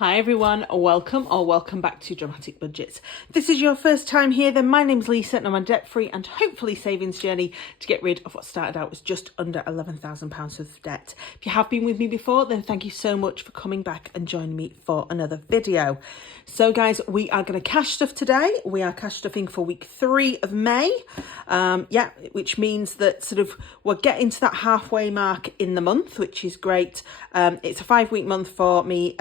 Hi everyone, welcome back to Dramatic Budgets. If this is your first time here, then my name's Lisa and I'm on a debt-free and hopefully savings journey to get rid of what started out as just under £11,000 of debt. If you have been with me before, then thank you so much for coming back and joining me for another video. So guys, we are going to cash stuff today. We are cash stuffing for week 3 of May, which means that we're getting to that halfway mark in the month, which is great. It's a 5-week month for me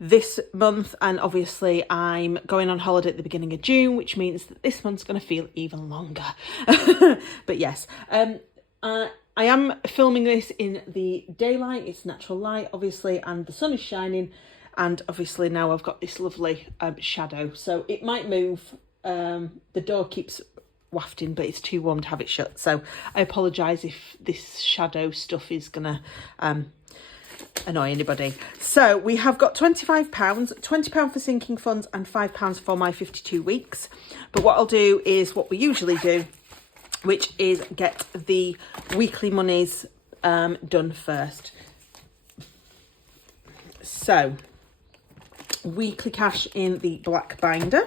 this month, and obviously I'm going on holiday at the beginning of June, which means that this month's going to feel even longer. But yes, I am filming this in the daylight. It's natural light, obviously, and the sun is shining, and obviously now I've got this lovely shadow, so it might move. The door keeps wafting, but it's too warm to have it shut, so I apologise if this shadow stuff is gonna annoy anybody. So we have got £25 for sinking funds and £5 for my 52 weeks. But what I'll do is what we usually do, which is get the weekly monies done first. So weekly cash in the black binder.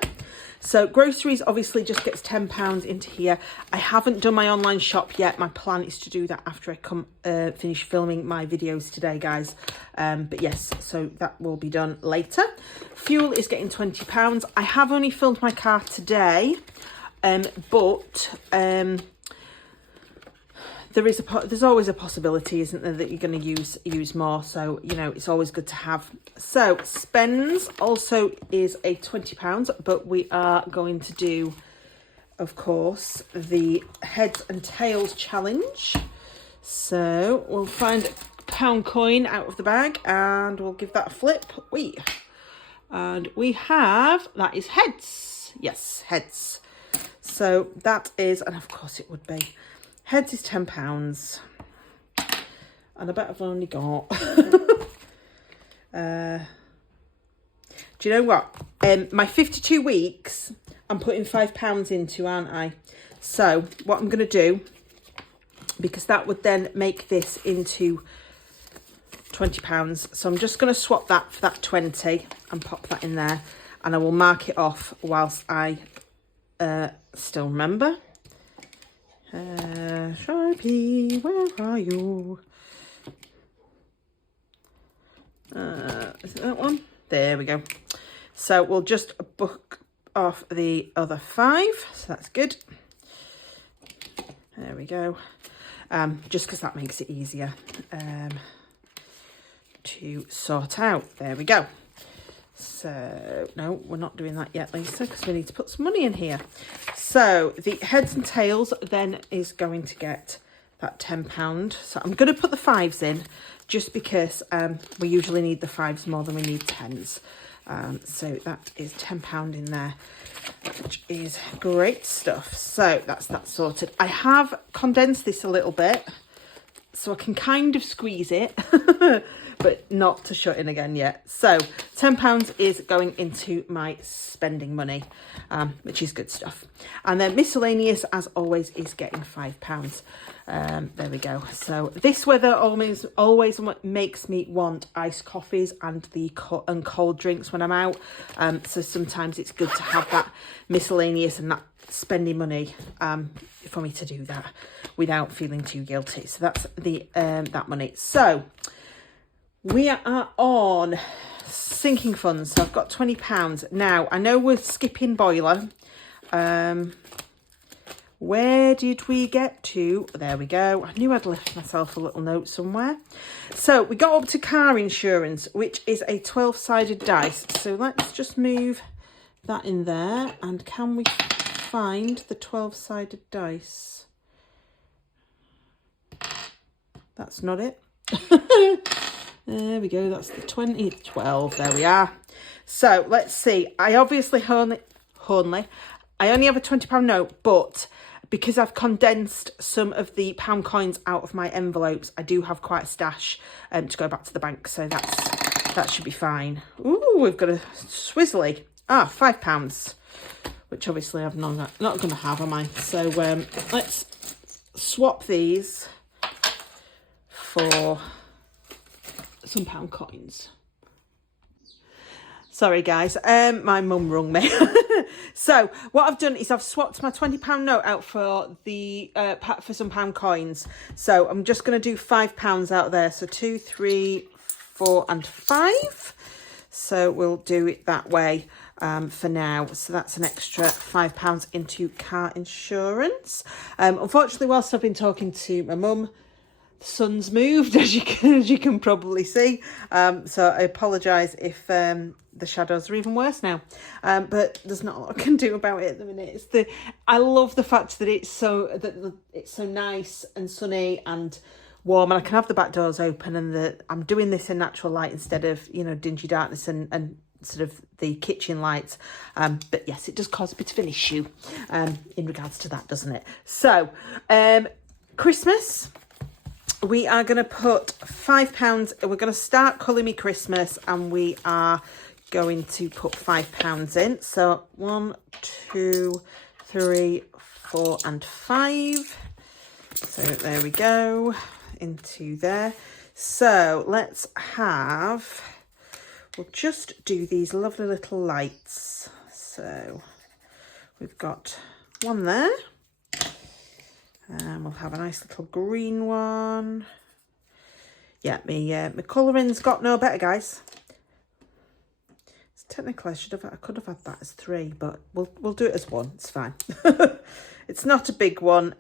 So groceries obviously just gets £10 into here. I haven't done my online shop yet. My plan is to do that after I finish filming my videos today, guys. But yes, so that will be done later. Fuel is getting £20. I have only filled my car today, but there's always a possibility, isn't there, that you're going to use more, so you know it's always good to have. So spends also is a £20, but we are going to do, of course, the heads and tails challenge. So we'll find a pound coin out of the bag and we'll give that a flip. And we have, that is heads. Yes, heads. So that is, and of course it would be, heads is £10, and I bet I've only got, do you know what, my 52 weeks, I'm putting £5 into, aren't I? So what I'm going to do, because that would then make this into £20, so I'm just going to swap that for that 20 and pop that in there, and I will mark it off whilst I still remember. Sharpie, where are you? Is it that one? There we go. So we'll just book off the other 5. So that's good. There we go. Just because that makes it easier to sort out. There we go. So, no, we're not doing that yet, Lisa, because we need to put some money in here. So, the heads and tails then is going to get that £10. So, I'm going to put the 5s in, just because we usually need the 5s more than we need 10s. So, that is £10 in there, which is great stuff. So, that's that sorted. I have condensed this a little bit, so I can kind of squeeze it, but not to shut in again yet. So £10 is going into my spending money, which is good stuff. And then miscellaneous, as always, is getting £5. There we go. So this weather always makes me want iced coffees and cold drinks when I'm out. So sometimes it's good to have that miscellaneous and that spending money for me to do that without feeling too guilty. So that's the that money. So we are on sinking funds. So I've got £20. Now, I know we're skipping boiler. Where did we get to? There we go. I knew I'd left myself a little note somewhere. So we got up to car insurance, which is a 12-sided dice. So let's just move that in there. And can we find the 12-sided dice? That's not it. There we go, that's the 12, there we are. So, let's see, I obviously only have a £20 note, but because I've condensed some of the pound coins out of my envelopes, I do have quite a stash to go back to the bank, so that should be fine. Ooh, we've got a Swizzly, £5, which obviously I'm not going to have, am I? So, let's swap these for some pound coins. Sorry guys, my mum rung me. So what I've done is I've swapped my £20 note out for the for some pound coins. So I'm just going to do £5 out there. So 2, 3, 4 and 5. So we'll do it that way for now. So that's an extra £5 into car insurance. Unfortunately, whilst I've been talking to my mum, the sun's moved, as you can probably see. So I apologise if the shadows are even worse now. But there's not a lot I can do about it at the minute. I love the fact that it's so nice and sunny and warm, and I can have the back doors open, and I'm doing this in natural light instead of, you know, dingy darkness and sort of the kitchen lights. But yes, it does cause a bit of an issue in regards to that, doesn't it? So Christmas, we are going to put £5. We're going to start Colour Me Christmas, and we are going to put £5 in. So 1, 2, 3, 4 and 5. So there we go, into there. So we'll just do these lovely little lights. So we've got one there. And we'll have a nice little green one. Yeah, my colouring's got no better, guys. Technically, I could have had that as 3, but we'll do it as 1. It's fine. It's not a big one.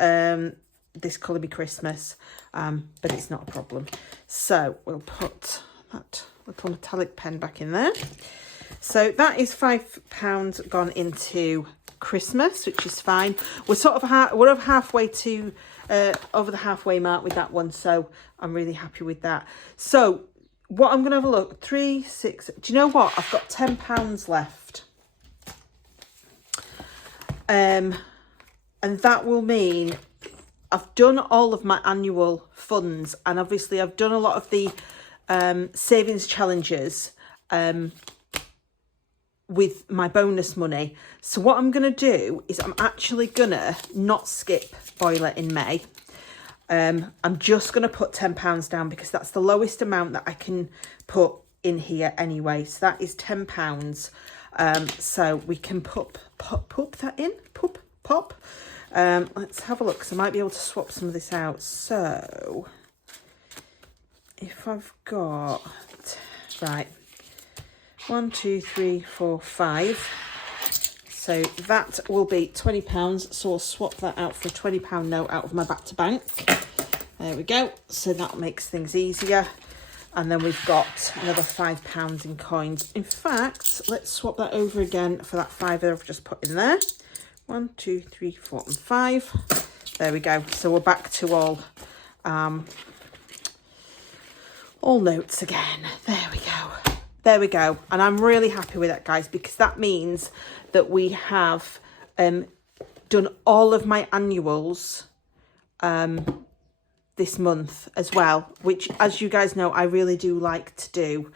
This Colour Me Christmas, but it's not a problem. So we'll put that little metallic pen back in there. So that is £5 gone into Christmas, which is fine. We're sort of we're halfway to over the halfway mark with that one, so I'm really happy with that. So what I'm gonna have a look, 3, 6. Do you know what? I've got £10 left, and that will mean I've done all of my annual funds, and obviously I've done a lot of the savings challenges with my bonus money. So what I'm going to do is I'm actually going to not skip boiler in May. I'm just going to put £10 down because that's the lowest amount that I can put in here anyway. So that is £10. So we can pop that in. Pop. Let's have a look, because I might be able to swap some of this out. So if I've got, right, 1, 2, 3, 4, 5. So that will be £20. So I'll swap that out for a £20 note out of my back to bank. There we go. So that makes things easier. And then we've got another £5 in coins. In fact, let's swap that over again for that 5 that I've just put in there. 1, 2, 3, 4 and 5. There we go. So we're back to all notes again. There we go. And I'm really happy with that, guys, because that means that we have done all of my annuals this month as well, which, as you guys know, I really do like to do,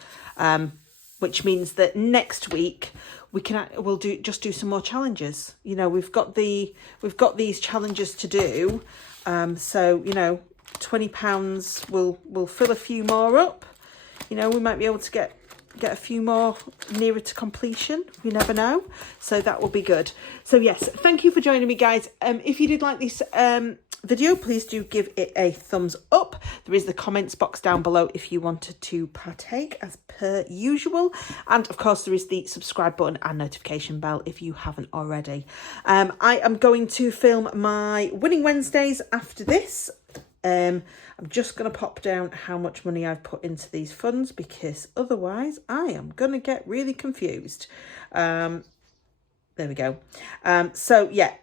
which means that next week we'll do some more challenges. You know, we've got these challenges to do, so you know, £20 will fill a few more up. You know, we might be able to get a few more nearer to completion. You never know. So that will be good. So yes, thank you for joining me, guys. If you did like this video, please do give it a thumbs up. There is the comments box down below if you wanted to partake, as per usual. And of course, there is the subscribe button and notification bell if you haven't already. I am going to film my Winning Wednesdays after this. I'm just going to pop down how much money I've put into these funds, because otherwise I am going to get really confused. There we go. So yeah,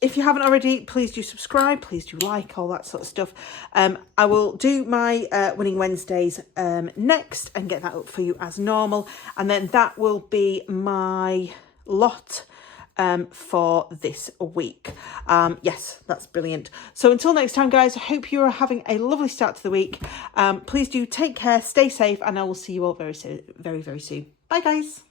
if you haven't already, please do subscribe, please do like, all that sort of stuff. I will do my Winning Wednesdays next and get that up for you as normal. And then that will be my lot for this week. Yes, that's brilliant. So until next time, guys, I hope you are having a lovely start to the week. Please do take care, stay safe, and I will see you all very soon. Bye, guys.